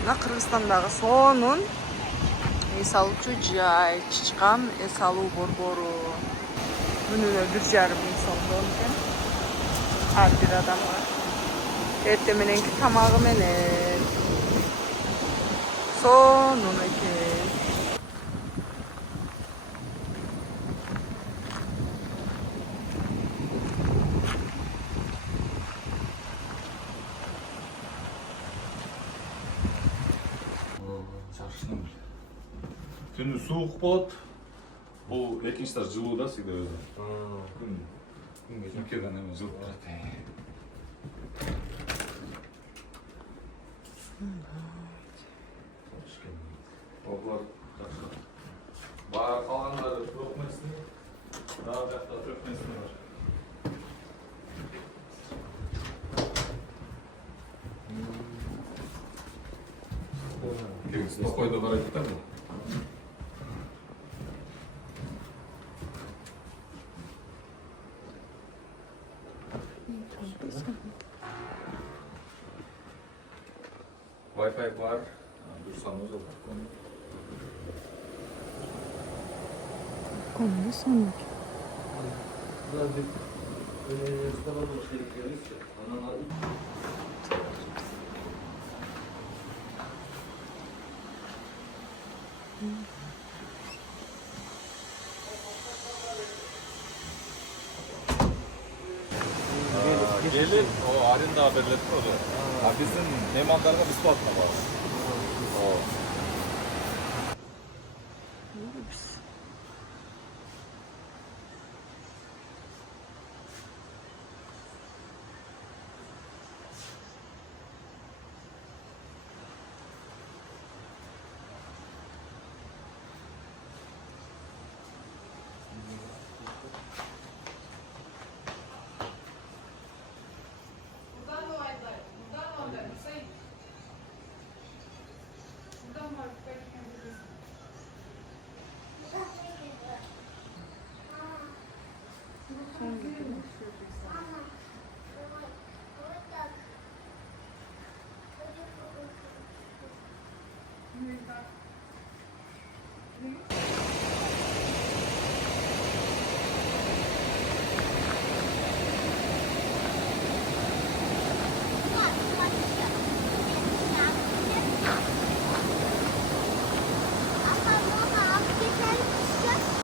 Мына Кыргызстандагы сонун эс алуучу жай, чычкан эс алуу борбору. Күнүнө 1,5 миң сомдон экен. Ар бир адамга. Эртең мененки тамагы менен. Сонун экен. Түнү суук болот. Бул экинчи этаж жылуу да всегда өзү. Күнгө гана эме жылып турат. Оглар жакшы. Баары калгандары трехместный. Дагы жакта трехместный бар. Спокойно карайт да бул. Wi-Fi бар. Dursan Özal. Кому сонун? Gelin o arenda haberleri oluyor. Bizim mehmanlarına bесплатно var. O. Buradan var.